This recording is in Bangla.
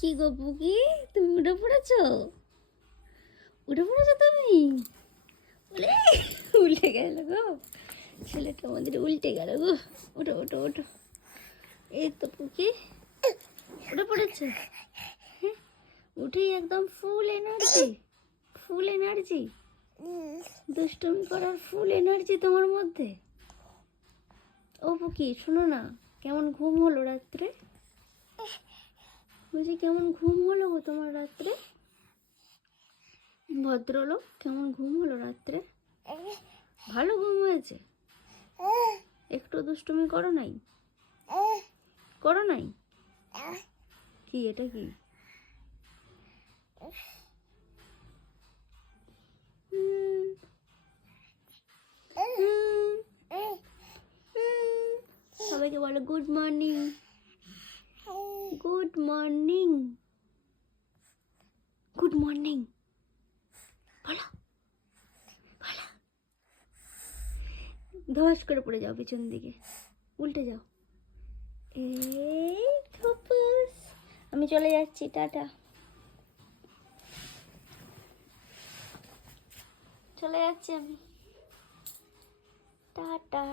কি গো পুকি, তুমি উঠে পড়েছো? উঠে পড়েছো তুমি? উলে উল্টে গেল গো, ছেলেটা আমাদের উল্টে গেল গো। ওঠো ওঠো ওঠো, এই তো পুকি উঠে পড়েছে। হ্যাঁ, উঠেই একদম ফুল এনার্জি, ফুল এনার্জি, দুষ্টুমি করার ফুল এনার্জি তোমার মধ্যে। ও পুকি শোনো না, কেমন ঘুম হলো রাত্রে? বলছি কেমন ঘুম হলো গো তোমার রাত্রে? ভদ্রলোক কেমন ঘুম হলো রাত্রে? ভালো ঘুম হয়েছে? একটু দুষ্টুমি করো নাই? করো নাই? কি এটা কি? হুম, হুম, হুম। সবাইকে বলো good morning, good morning, good morning বলো, বলো। ধস করে পড়ে যাও পিছন দিকে, উল্টে যাও। এই খপুস, আমি চলে যাচ্ছি, টাটা। চলে যাচ্ছি আমি, টাটা।